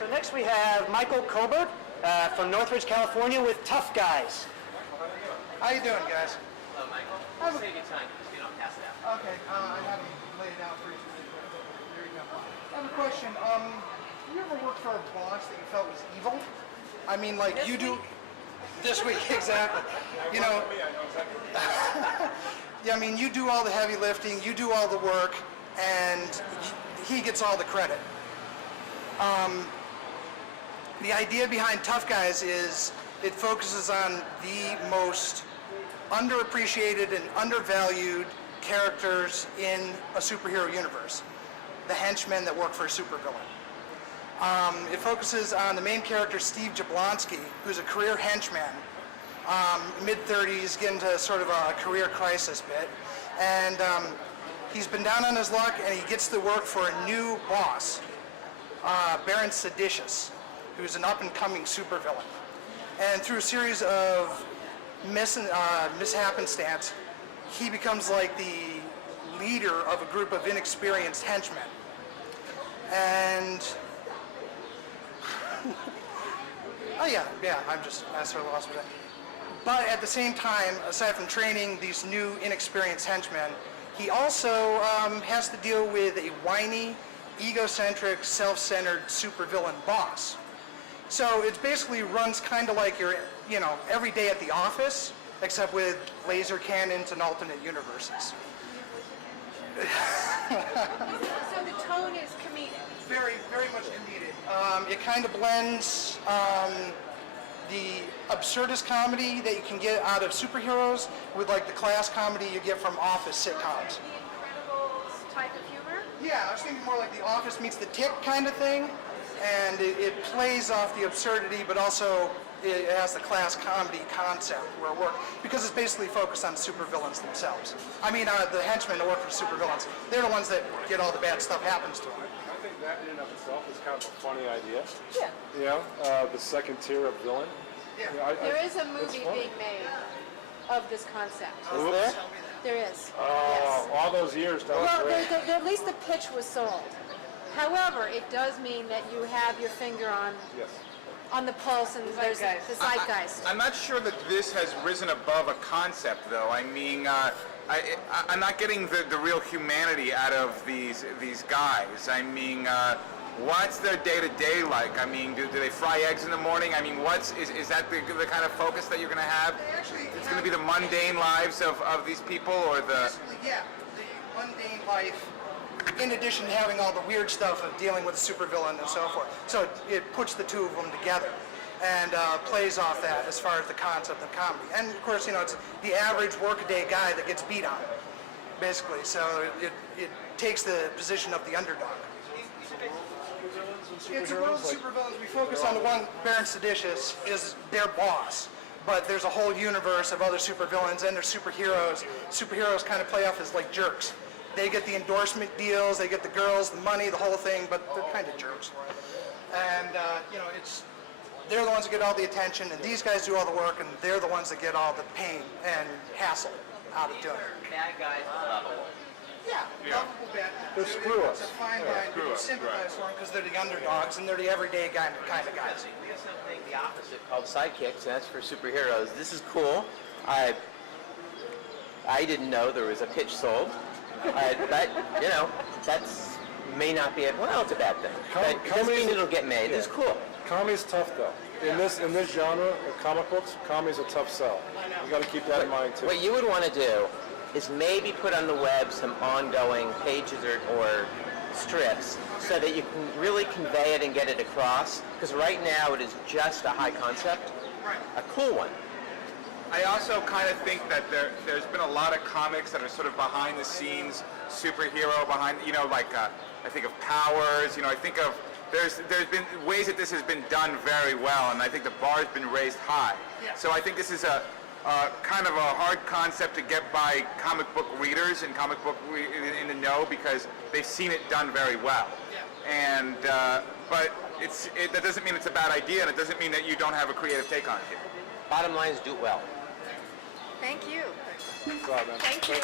So next we have Michael Colbert from Northridge, California with Tough Guys. How you doing, guys? Hello, Michael. Save your time. Just, pass it out. Okay, I have them laid out for you. There you go. I have a question. You ever worked for a boss that you felt was evil? I mean, like This you do. week? This week, exactly. You know. Yeah, I mean, you do all the heavy lifting, you do all the work, and he gets all the credit. The idea behind Tough Guys is it focuses on the most underappreciated and undervalued characters in a superhero universe, the henchmen that work for a supervillain. It focuses on the main character, Steve Jablonski, who's a career henchman, mid-30s, getting to sort of a career crisis bit, and he's been down on his luck, and he gets to work for a new boss, Baron Seditious, who's an up-and-coming supervillain. And through a series of mishappenstance, he becomes like the leader of a group of inexperienced henchmen. And oh yeah, I sort of lost my. But at the same time, aside from training these new inexperienced henchmen, he also has to deal with a whiny, egocentric, self-centered supervillain boss. So it basically runs kind of like your, every day at the office, except with laser cannons and alternate universes. So the tone is comedic. Very, very much comedic. It kind of blends the absurdist comedy that you can get out of superheroes with like the class comedy you get from office sitcoms. The Incredibles type of humor? Yeah, I was thinking more like The Office meets The Tick kind of thing, and it plays off the absurdity, but also it has the class comedy concept where it works, because it's basically focused on supervillains themselves. I mean, the henchmen that work for supervillains, they're the ones that get all the bad stuff happens to them. I think that in and of itself is kind of a funny idea. Yeah. The second tier of villain. Yeah. There is a movie being made of this concept. Is there? There is. Oh, all those years down Well, the road. at least the pitch was sold. However, it does mean that you have your finger on Yes. the pulse and there's the zeitgeist. I'm not sure that this has risen above a concept, though. I mean, I'm not getting the real humanity out of these guys. I mean, what's their day-to-day like? I mean, do they fry eggs in the morning? I mean, is that the kind of focus that you're going to have? It's going to be the mundane lives of these people, or the... Yeah, the mundane life, in addition to having all the weird stuff of dealing with a supervillain and so forth. So it puts the two of them together and plays off that as far as the concept of comedy. And of course, it's the average workaday guy that gets beat on, basically. So it takes the position of the underdog. It's a world of supervillains. We focus on the one, Baron Seditious, is their boss. But there's a whole universe of other supervillains and their superheroes. Superheroes kind of play off as like jerks. They get the endorsement deals, they get the girls, the money, the whole thing, but they're kind of jerks. And, they're the ones that get all the attention, and these guys do all the work, and they're the ones that get all the pain and hassle out of doing it. Bad guys, lovable. Yeah, lovable bad guys. They're screw us. It's a fine line to sympathize for them because they're the underdogs, and they're the everyday kind of guys. We have something the opposite called sidekicks, and that's for superheroes. This is cool. I didn't know there was a pitch sold. But, that's may not be well, it's a bad thing. But doesn't mean it'll get made. It's cool. Comedy's tough, though. In this genre of comic books, comedy's a tough sell. You got to keep that in mind, too. What you would want to do is maybe put on the web some ongoing pages or strips so that you can really convey it and get it across. Because right now it is just a high concept, a cool one. I also kind of think that there's been a lot of comics that are sort of behind the scenes, superhero behind, I think of Powers, I think of, there's been ways that this has been done very well, and I think the bar's been raised high. Yeah. So I think this is a kind of a hard concept to get by comic book readers and comic book in the know, because they've seen it done very well. Yeah. And, but that doesn't mean it's a bad idea, and it doesn't mean that you don't have a creative take on it. Bottom line is do it well. Thank you. Thanks a lot, man. Thank you.